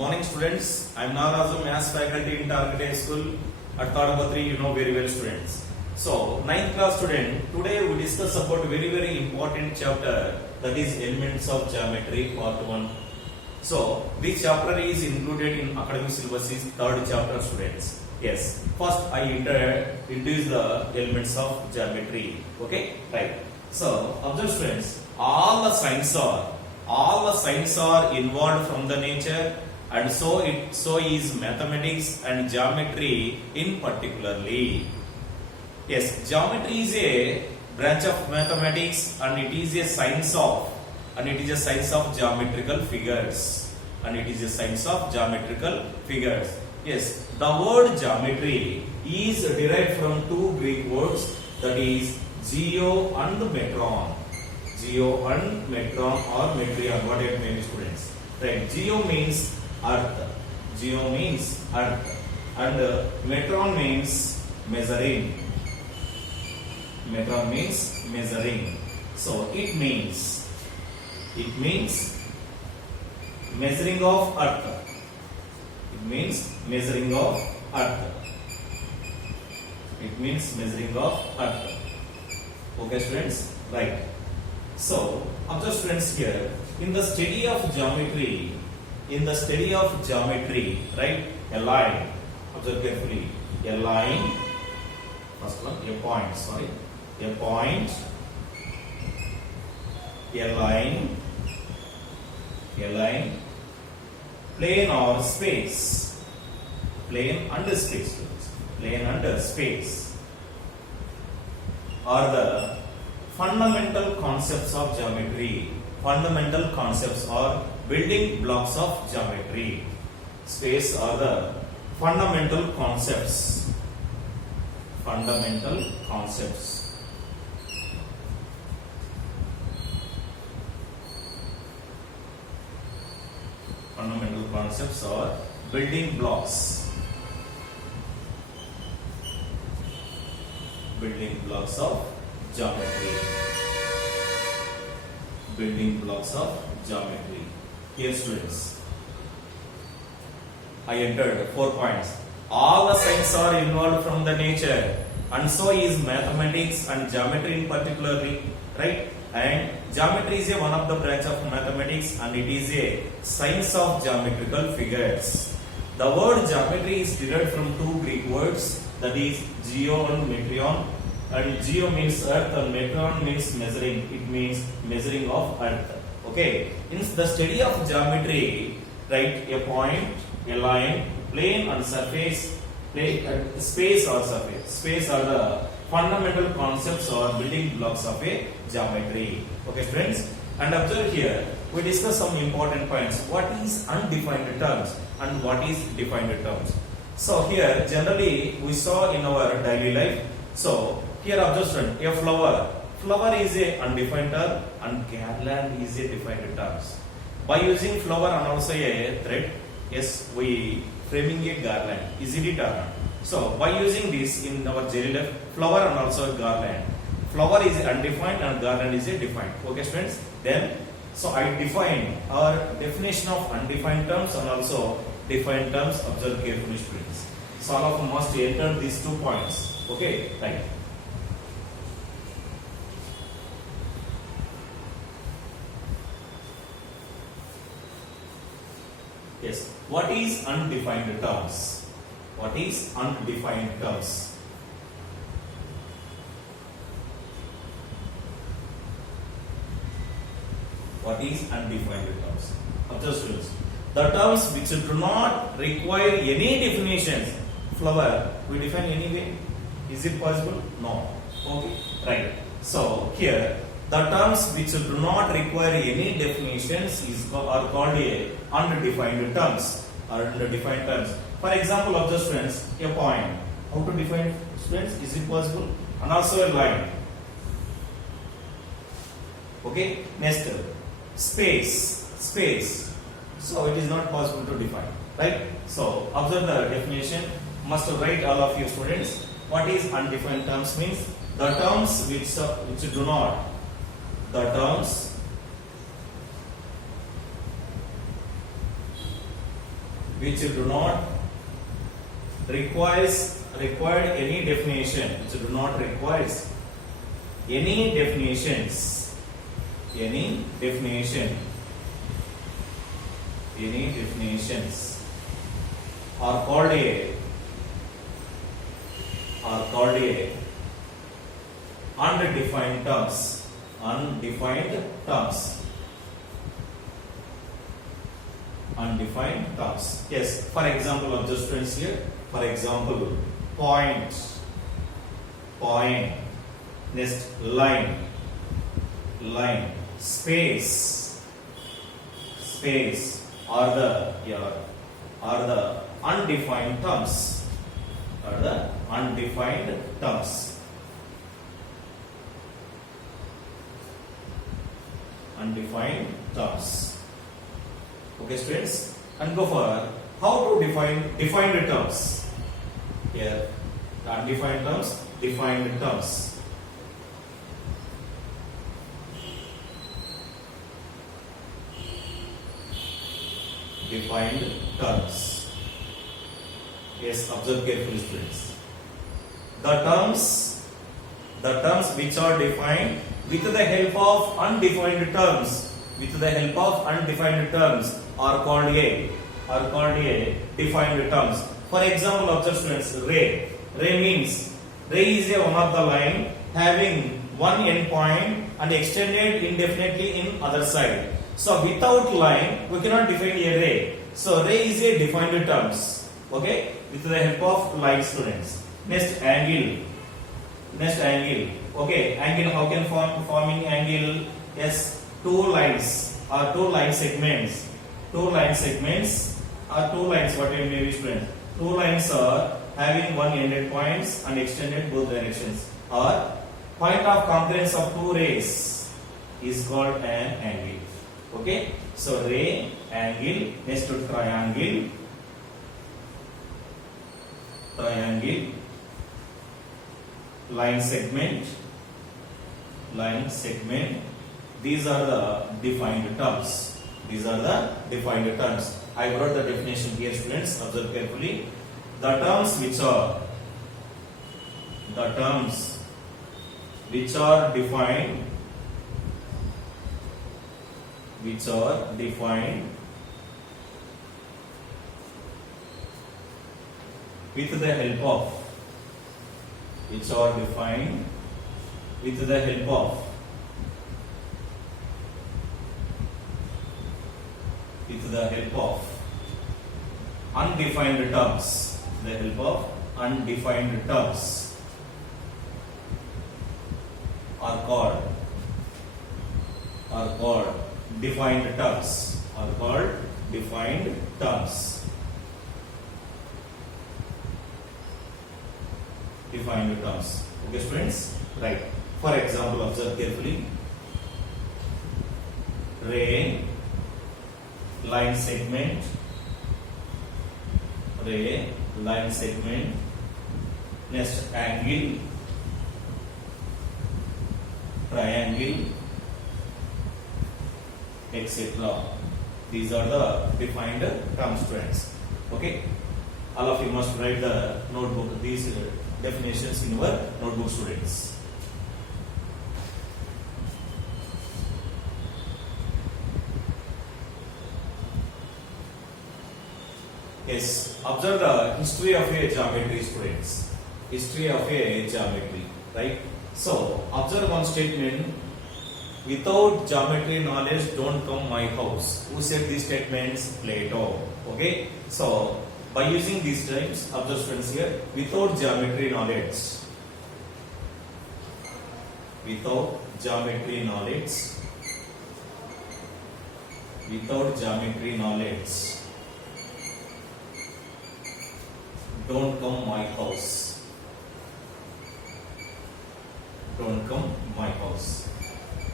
Morning students, I am Narazu, Maths faculty in Target High School at Tadapatri, you know very well students. So, 9th class student, today we discuss about very important chapter, that is Elements of Geometry part 1. So, this chapter is included in academic syllabus is 3rd chapter students. Yes, first I introduce the elements of geometry. Okay, right. So, observe students, all the signs are involved from the nature, and so is mathematics and geometry in particularly. Yes, geometry is a branch of mathematics and it is a science of geometrical figures. Yes, the word geometry is derived from two Greek words, that is geo and metron. Geo and metron or metrion, what it means students. Right, geo means earth, and metron means measuring. So it means measuring of earth. Okay students, right. So observe students here, in the study of geometry, right, a line, observe carefully, a line, first one, a point, a line, plane or space, plane and space are the fundamental concepts of geometry. Fundamental concepts or building blocks of geometry. Space are the fundamental concepts. Fundamental concepts or building blocks. Of geometry. Here students, I entered 4 points. All the signs are involved from the nature, and so is mathematics and geometry in particularly, right? And geometry is one of the branch of mathematics, and it is a science of geometrical figures. The word geometry is derived from two Greek words, that is geo and metrion. And geo means earth and metron means measuring. It means measuring of earth. Okay. In the study of geometry, right, a point, a line, plane and surface, space or surface. Space are the fundamental concepts or building blocks of a geometry. Okay friends. And observe here, we discuss some important points. What is undefined terms and what is defined terms? So here generally we saw in our daily life. So here observe student, a flower is a undefined term and garland is a defined terms. By using flower and also a thread, yes, we framing a garland, isn't it or not? So by using this in our daily life, flower and also a garland. Flower is undefined and garland is a defined. Okay students, then so I define our definition of undefined terms and also defined terms. Observe carefully students. So all of them must enter these 2 points. Okay, right. Yes, what is undefined terms? What is undefined terms? What is undefined terms? Observe students, the terms which do not require any definitions. Flower, we define anyway. Is it possible? No. Okay, right. So here, the terms which do not require any definitions are called a undefined terms. For example, observe students, a point. How to define students? Is it possible? And also a line. Okay. Next, space. So it is not possible to define, right? So observe the definition. Must write all of you students. What is undefined terms means? The terms which do not, the terms which do not required any definition, which do not requires any definitions, any definitions are called a undefined terms. Undefined terms. Yes. For example, observe students here. For example, point. Next, line. Space. Are the undefined terms. Undefined terms. Okay, students, and go for how to define defined terms. Here, undefined terms, defined terms. Defined terms. Yes, observe carefully, students. The terms which are defined with the help of undefined terms, are called a defined terms. For example, observe students, ray. Ray is one of the line having one end point and extended indefinitely in other side. So without line, we cannot define a ray. So ray is a defined terms. Okay, with the help of line, students. Next, angle. Okay, angle, how can forming angle? Yes, two lines or two line segments. What you may students? Two lines are having one ended points and extended both directions. Or point of concurrence of two rays is called an angle. Okay, so ray, angle. Next to triangle. Line segment. These are the defined terms. I wrote the definition here, students. Observe carefully. The terms which are defined with the help of undefined terms. Are called defined terms. Okay, students, right. For example, observe carefully. Ray, line segment. Next, angle, triangle, etc. These are the defined terms, students. Okay, all of you must write the notebook these definitions in your notebook, students. Yes, observe the history of a geometry, students. Right? So, observe one statement. Without geometry knowledge, don't come my house. Who said these statements? Plato. Okay? So, by using these terms, observe students here. Without geometry knowledge, don't come my house.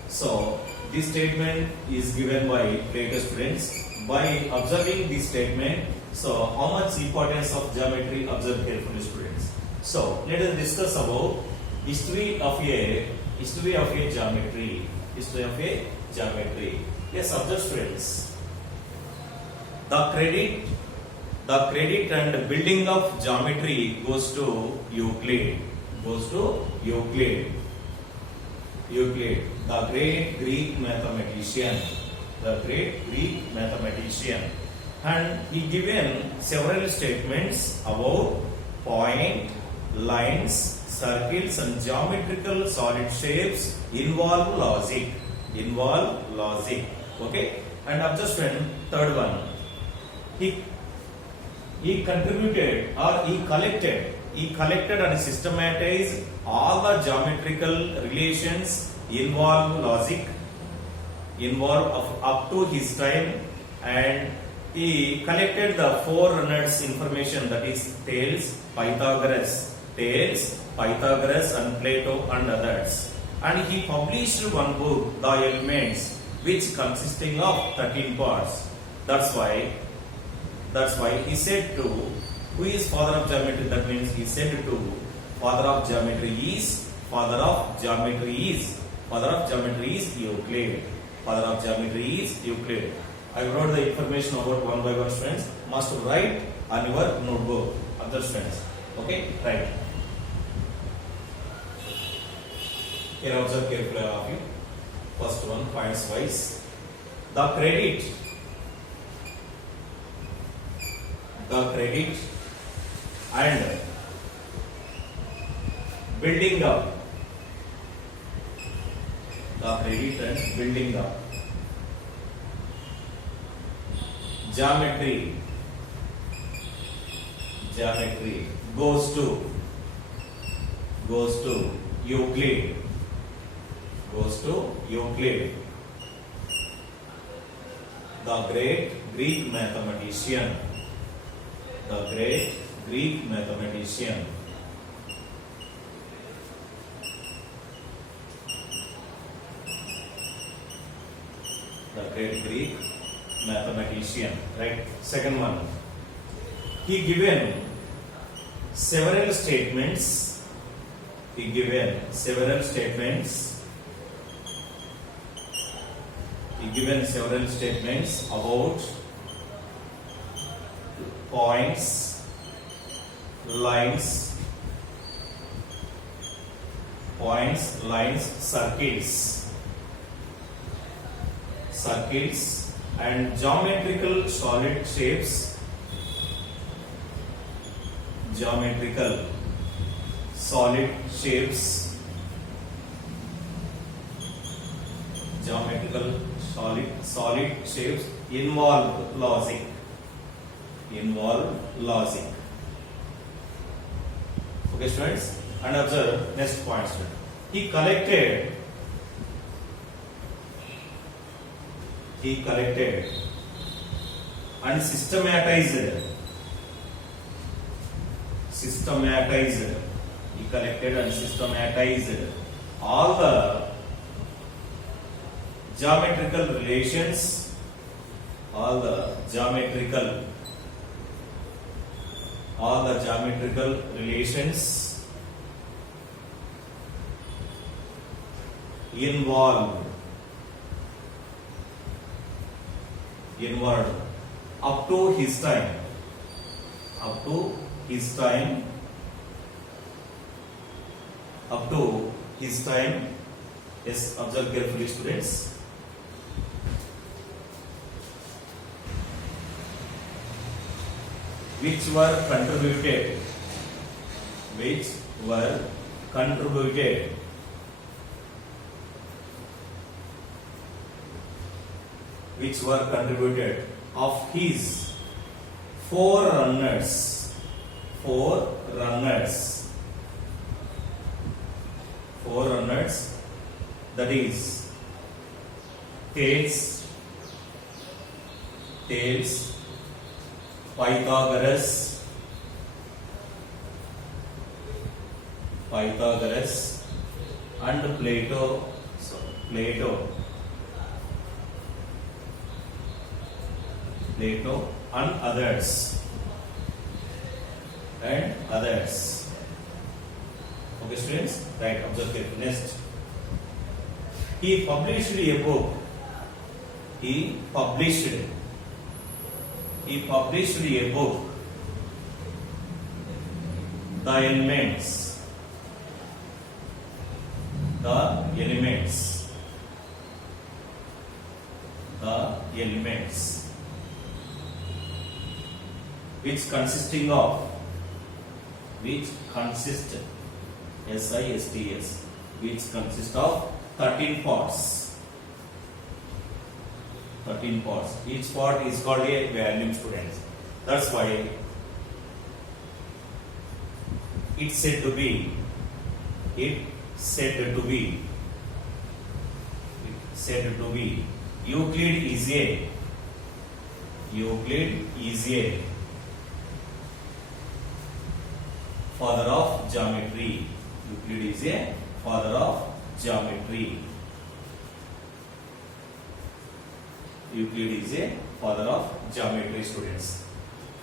So this statement is given by Plato, students. By observing this statement, so how much importance of geometry? Observe carefully, students. So let us discuss about history of a geometry. Yes, observe, students. The The credit and building of geometry goes to Euclid. Goes to Euclid. Euclid, the great Greek mathematician. The great Greek mathematician. And he given several statements about point, lines, circles and geometrical solid shapes involve logic. Involve logic. Okay? And observation, third one. He contributed or he collected and systematized all the geometrical relations involve logic, involve up to his time, and he collected the forerunners information, that is Thales, Pythagoras and Plato and others. And he published one book, The Elements, which consisting of 13 parts. That's why he said to, who is father of geometry? That means he said to, father of geometry is Euclid. Father of geometry is Euclid. I wrote the information about one by one, students. Must write on your notebook. Other students. Okay? Right. Here observe carefully all of you. First one, points wise. The credit and building up. The credit and building up. Geometry goes to Euclid. The great Greek mathematician. The great Greek mathematician. Right. Second one. He given several statements. About points, lines, circles and geometrical solid shapes. Involve logic. Okay, students, and observe next point. He collected and systematized. He collected and systematized all the geometrical relations. All the geometrical relations involved up to his time. Yes, observe carefully, students. Which were contributed of his forerunners, that is Thales, Pythagoras and Plato and others. Okay, students, right? Observe carefully. Next, he published a book. He published a book the elements, the elements, the elements which consisting of, which consist, SISTS, which consist of 13 parts. 13 parts. Each part is called a volume, students. That's why it's said to be, Euclid is a father of geometry. Euclid is a father of geometry. Euclid is a father of geometry, students.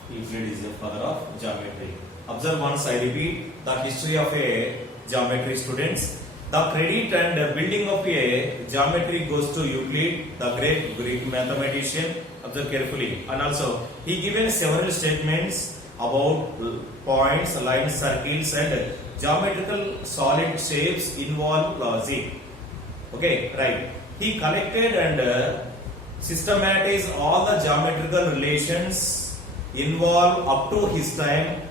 Euclid is a father of geometry. Observe once, I repeat the history of a geometry, students. The credit and building of a geometry goes to Euclid, the great Greek mathematician. Observe carefully. And also, he given several statements about points, lines, circles, and geometrical solid shapes involve logic. Okay, right. He collected and systematized all the geometrical relations involved up to his time,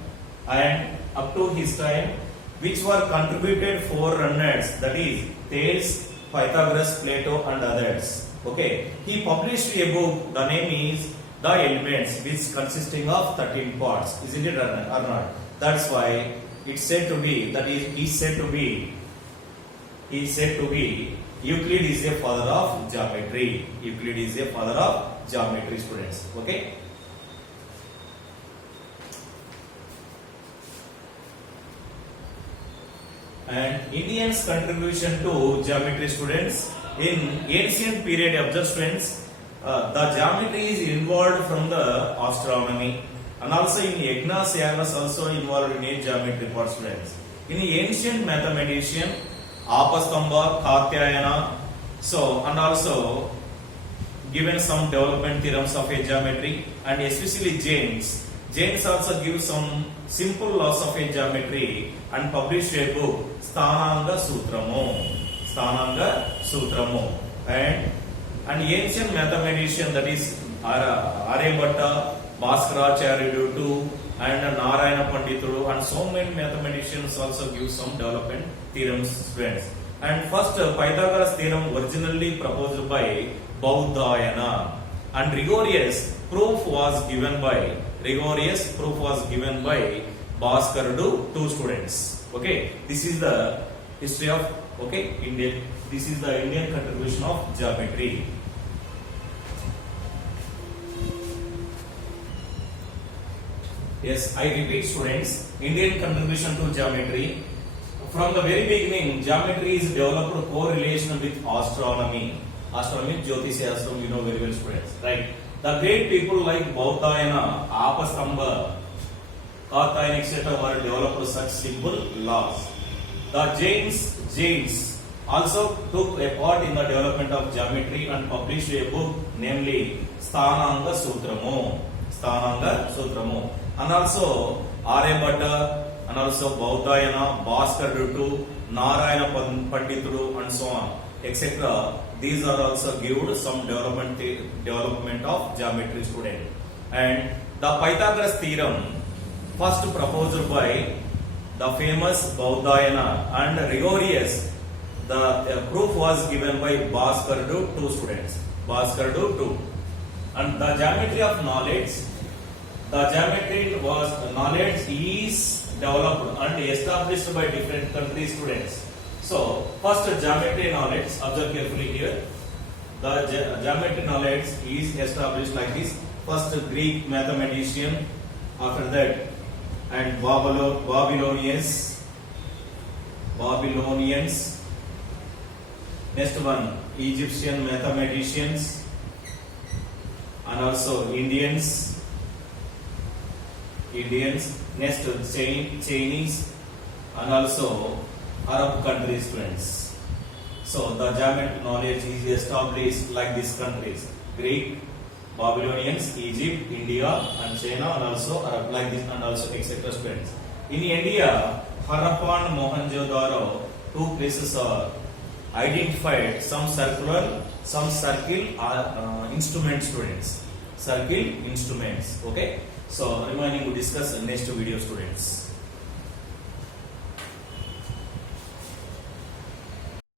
which were contributed forerunners, that is Thales, Pythagoras, Plato, and others. Okay, he published a book. The name is The Elements, which consisting of 13 parts. Isn't it or not? That's why it's said to be, that is, he is said to be Euclid is a father of geometry. Euclid is a father of geometry, students. Okay. And Indians' contribution to geometry, students. In ancient period, observe, students, the geometry is involved from the astronomy, and also in Yagnas, Yagas also involved in a geometry part, students. In ancient mathematician, Apastamba, Katyayana, so and also given some development theorems of a geometry, and especially James also give some simple laws of a geometry and published a book, Sthananga Sutramu. And ancient mathematician, that is Aryabhatta, Bhaskaracharya and Narayana Panditudu, and so many mathematicians also give some development theorems, students. And first Pythagoras theorem originally proposed by Baudhayana, and rigorous proof was given by Bhaskarudu, 2 students. Okay, this is the history of Indian. This is the Indian contribution of geometry. Yes, I repeat, students, Indian contribution to geometry. From the very beginning, geometry is developed correlation with astronomy. Astronomy, Jyotisashastra, you know very well, students, right? The great people like Baudhayana, Apastamba, Katyayana, etc. were developed such simple laws. The Jains also took a part in the development of geometry and published a book, namely Sthananga Sutramu. And also Aryabhatta, and also Baudhayana, Bhaskarudu, Narayana Panditudu, and so on, etc. These are also given some development of geometry, student. And the Pythagoras theorem, first proposed by the famous Baudhayana, and rigorous, the proof was given by Bhaskarudu, 2 students. Bhaskarudu 2. And the geometry of knowledge, knowledge is developed and established by different country students. So, first geometry knowledge, observe carefully here. The geometry knowledge is established like this. First Greek mathematician, after that, and Babylonians. Next one, Egyptian mathematicians, and also Indians. Next, Chinese, and also Arab countries, friends. So the geometry knowledge is established like these countries: Greek, Babylonians, Egypt, India, and China, and also Arab, like this, and also etc. Friends. In India, Harappa and Mohenjo-daro, two places are identified. Some circular, some circle instrument students. Circle instruments. Okay. So remaining we discuss in next video students.